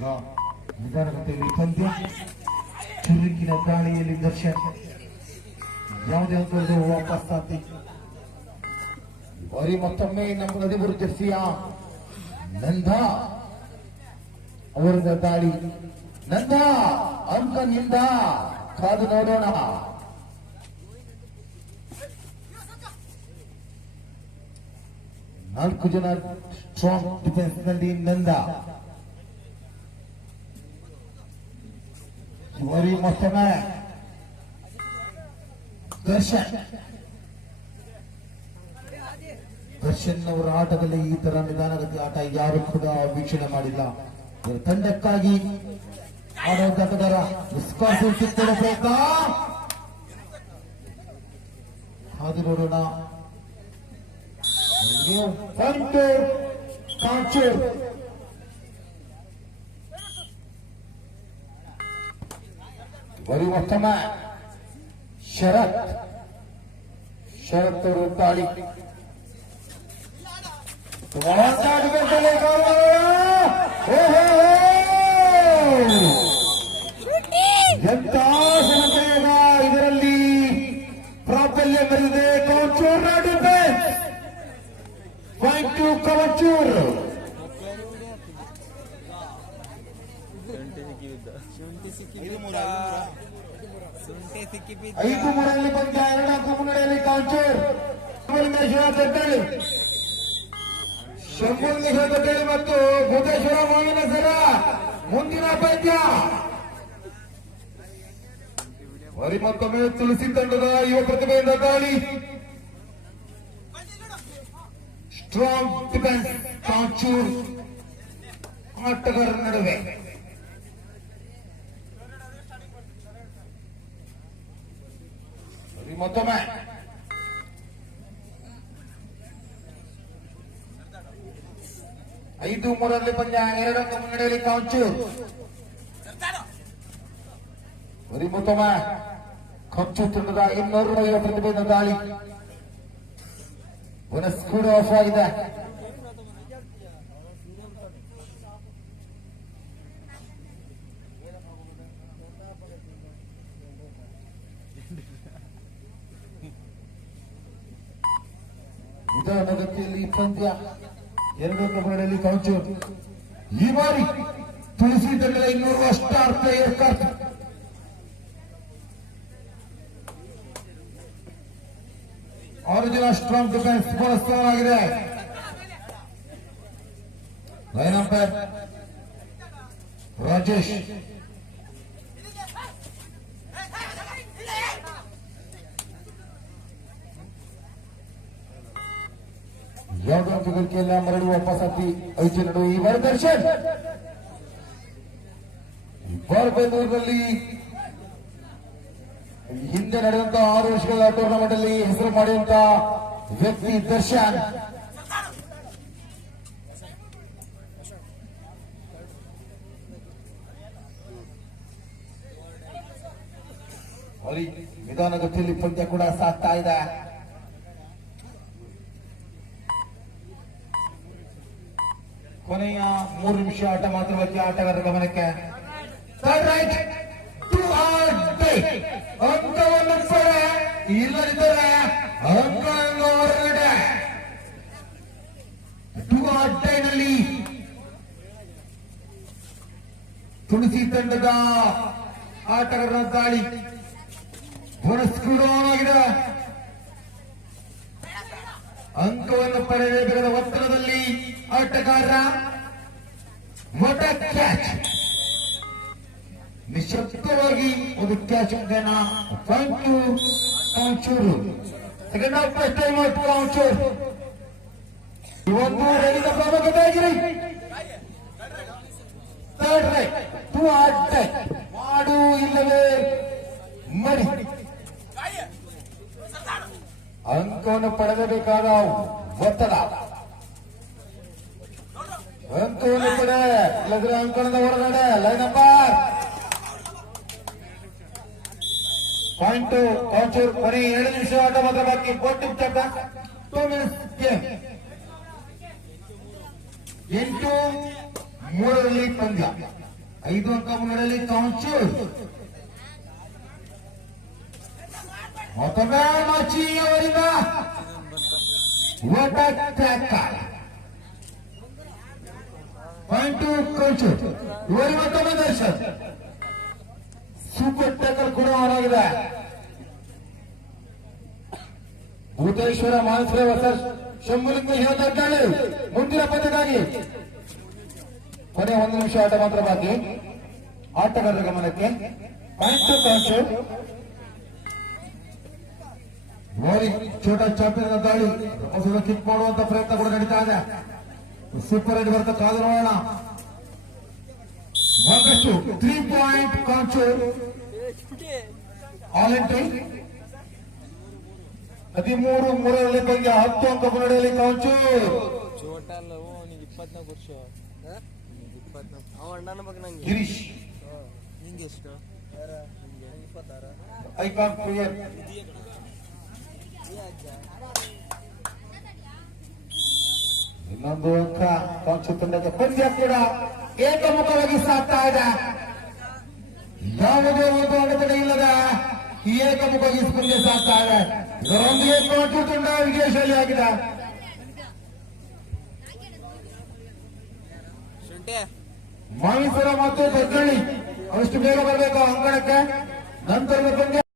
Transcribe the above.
ಈಗ ನಿಧಾನಗತಿಯಲ್ಲಿ ಪಂದ್ಯ ಚುರುಕಿನ ದಾಳಿಯಲ್ಲಿ ದರ್ಶನ್. ಯಾವುದೇ ಒಂದು ವಾಪಸ್ ಸಾಧಿ ಬರೀ ಮತ್ತೊಮ್ಮೆ ನಮ್ಮ ನದಿಬರು ಜರ್ಸಿಯ ನಂದ. ಅವರದ ದಾಳಿ. ನಂದ. ಅಂಕನಿಂದ. ಕಾದು ನೋಡೋಣ. ನಾಲ್ಕು ಜನ ಸ್ಟ್ರಾಂಗ್ ಡಿಫೆನ್ಸ್ನಲ್ಲಿ ನಂದ. ಬರೀ ಮತ್ತೊಮ್ಮೆ ದರ್ಶನ್ ದರ್ಶನ್ ಅವರ ಆಟದಲ್ಲಿ ಈ ತರ ನಿಧಾನಗತಿ ಆಟ ಯಾರು ಕೂಡ ವೀಕ್ಷಣೆ ಮಾಡಿಲ್ಲ. ತಂಡಕ್ಕಾಗಿ ಆಡೋ ಆಟಗಾರ ವಿಸ್ಕಾಸಿನ್ ಕಿತ್ತುವ ಪ್ರಯತ್ನ ಹಾದು ನೋಡೋಣ. वरिवस्थमा शरत। शरत तो रूपाली। तुम्हारा चार्ज करके लेकर हो हो। ಶುಂಠಿ ಸಿಕ್ಕಿ ಶುಂಠಿ ಸಿಕ್ಕಿ ಐದು ಮೂರಲ್ಲಿ ಪಂದ್ಯ ಎರಡಕ್ಕೂ ಮುನ್ನಡೆಯಲ್ಲಿ ಕಾಂಚೂರ್. ದೊಡ್ಡಳ್ಳಿ ಶಂಭುಲಿಂಗೇಶ್ವರ ದೊಡ್ಡಳ್ಳಿ ಮತ್ತು ಭೂತೇಶ್ವರ ಮಾವಿನ ಸರ. ಮುಂದಿನ ಪಂದ್ಯ ಬರಿ ಮತ್ತೊಮ್ಮೆ ತುಳಸಿ ತಂಡದ ಯುವ ಪ್ರತಿಭೆಯಿಂದ ದಾಳಿ ಸ್ಟ್ರಾಂಗ್ ಡಿಫೆನ್ಸ್ ಕಾಂಚೂರ್. ಆಟಗಾರರ ನಡುವೆ. ಬರೀ ಮತ್ತೊಮ್ಮೆ ಐದು ಮೂರರಲ್ಲಿ ಪಂದ್ಯ ಎರಡಕ್ಕೆ ಮುನ್ನಡೆಯಲ್ಲಿ ಕಾಂಚೂರ್ ಬರೀ ಮತ್ತೊಮ್ಮೆ ಕಂಚು ತಂಡದ ಇನ್ನೂರ ಐವತ್ತು ಪ್ರತಿಭೆಯಿಂದ ದಾಳಿ ಬೊನಸ್ ಕೂಡ ಆಫ್ ಆಗಿದೆ ನಿಧಾನಗತಿಯಲ್ಲಿ ಪಂದ್ಯ. ಎರಡನೇ ಕಬಡ್ಡಿಯಲ್ಲಿ ಕೌಚು ಈ ಬಾರಿ ತುಳಸಿ ತಂಡದ ಇನ್ನೂರು ಸ್ಟಾರ್ ಪ್ಲೇಯರ್ ಜನ ಸ್ಟ್ರಾಂಗ್ ಡಿಫೆನ್ಸ್ ಪುರಸ್ಕಾರವಾಗಿದೆ ಲೈನ್ ಅಂಪೈರ್. ರಾಜೇಶ್. ಯಾವುದೋ ಗಳಿಕೆಯಲ್ಲ ಮರಳಿ ವಾಪಸ್ ಹತ್ತಿ ಐದು ನಡುವೆ ಈ ಬಾರಿ ದರ್ಶನ್. ಇಬ್ಬರು ಬಾರಿ ಬೆಂಗಳೂರಿನಲ್ಲಿ ಹಿಂದೆ ನಡೆದಂತ ಆರು ವರ್ಷಗಳ ಟೂರ್ನಮೆಂಟ್ ಅಲ್ಲಿ ಹೆಸರು ಮಾಡಿದಂತ ವ್ಯಕ್ತಿ ದರ್ಶನ್. ನಿಧಾನಗತಿಯಲ್ಲಿ ಪಂದ್ಯ ಕೂಡ ಸಾಗ್ತಾ ಇದೆ. ಕೊನೆಯ ಮೂರು ನಿಮಿಷ ಆಟ ಮಾತ್ರ ಬಗ್ಗೆ ಆಟಗಾರರ ಗಮನಕ್ಕೆ. ಅಂಕವನ್ನು ಇಲ್ಲದಿದ್ದರೆ ಅಂಕವನ್ನು ಹೊರಗಡೆ. ಟೂ ಹಾರ್ಡ್ನಲ್ಲಿ ತುಳಸಿ ತಂಡದ ಆಟಗಾರರ ದಾಳಿ ಕೂಡ ಅಂಕವನ್ನು ಪಡೆಯಬೇಕಾದ ಆಟಗಾರ ಮೊಟ ಕ್ಯಾಚ್ ನಿಶಬ್ದವಾಗಿ ಒಂದು ಕ್ಯಾಚ್ ಕಾಂಚೂರು ಸೆಕೆಂಡ್ ಹಾಫ್ ಫಸ್ಟ್ ಟೈಮ್ ಆಯ್ತು ಇವತ್ತು ಥರ್ಡ್ ರೈಟ್ ಟು ಆಟ್ ಮಾಡು ಇಲ್ಲವೇ? ಮರಿ. ಅಂಕವನ್ನು ಪಡೆದಬೇಕಾದ ಒತ್ತಡ. ಅಂಕವನ್ನು ಪಡೆ ಇಲ್ಲದ್ರೆ ಅಂಕಣದ ಹೊರಗಡೆ ಲೈನ್ ನಂಬರ್ ಪಾಯಿಂಟ್ ಕಾಂಚೂರ್ ಕೊನೆ ಎರಡು ನಿಮಿಷ ಆಟ ಮಾತ್ರ ಬಾಕಿ ಫೋರ್ಟಿ ಟೂ ಮಿನಿಟ್ಸ್ ಗೇಮ್ ಎಂಟು ಮೂರರಲ್ಲಿ ಪಂದ್ಯ ಐದು ಅಂಕ ಮುನ್ನಡೆಯಲ್ಲಿ ಕೌಂಚು ಮತ್ತೊಮ್ಮೆ ಮಾಚಿ ಅವರಿಂದ ಓಟ ಟ್ಯಾಕಲ್ ಟು ಕೌಂಚು ಇವರಿಗೆ ಮತ್ತೊಮ್ಮೆ ಸರ್ ಸೂಪರ್ ಟ್ಯಾಕಲ್ ಕೂಡ ಆಗಿದೆ ಭೂತೇಶ್ವರ ಮಾನಸರ ಹೊಸ ಶಂಭುಲಿಂಗ ಹೇಳ್ತಾರೆ ಮುಂದಿನ ಪಂದ್ಯಕ್ಕಾಗಿ. ಕೊನೆ ಒಂದು ನಿಮಿಷ ಆಟ ಮಾತ್ರ ಬಾಕಿ. ಆಟಗಾರರ ಗಮನಕ್ಕೆ. ಪಾಯಿಂಟ್ ಕಾಂಚು ನೋಡಿ ಛೋಟ ಚಾಂಪಿಯನ್ ದಾಳಿ. ಕಿಕ್ ಮಾಡುವಂತ ಪ್ರಯತ್ನ ಕೂಡ ನಡೀತಾ ಇದೆ. ಸೂಪರ್ ರೆಡ್ ಬರ್ತಾ ಕಾದು ನೋಡೋಣ ಒಂದಷ್ಟು ತ್ರೀ ಪಾಯಿಂಟ್ ಕಾಂಚು ಆಲ್ ಎಂಟ್ರಿ ಹದಿಮೂರು ಮೂರರಲ್ಲಿ ಪಂದ್ಯ ಹತ್ತು ಅಂಕ ಮುನ್ನಡೆಯಲ್ಲಿ ಕಾಂಚು ಚೋಟ ಅಲ್ಲ ಓ ಅವನಿಗೆ ಇಪ್ಪತ್ನಾಲ್ಕು ವರ್ಷ ಅವನಿಗೆ ಇಪ್ಪತ್ನಾಲ್ಕು ಅವ ಅಣ್ಣನ ಬಗ್ಗೆ ನಂಗೆ ಗಿರೀಶ್ ನಿಂಗೆ ಎಷ್ಟು ಇಪ್ಪತ್ತಾರ ಐಕಾನ್ ಪ್ಲೇಯರ್ ಇನ್ನೊಂದು ಅಂಕ ಕಾಂಚು ತಂಡದ ಪಂದ್ಯ ಕೂಡ ಏಕಮುಖವಾಗಿ ಸಾಗ್ತಾ ಇದೆ. ಯಾವುದೇ ಒಂದು ಅಡೆತಡೆ ಇಲ್ಲದ ಏಕಮುಖವಾಗಿ ಸ್ಪಂದ್ಯ ಸಾಗ್ತಾ ಇದೆ. ಇದರೊಂದಿಗೆ ಕಾಂಚು ತಂಡ ವಿಜಯಶಾಲಿ ಆಗಿದೆ. ಮಾವಿಸರ ಮತ್ತು ದೊಡ್ಡಳ್ಳಿ. ಅಷ್ಟು ಬೇಗ ಬರಬೇಕು ಅಂಗಣಕ್ಕೆ ನಂತರದ ಪಂದ್ಯ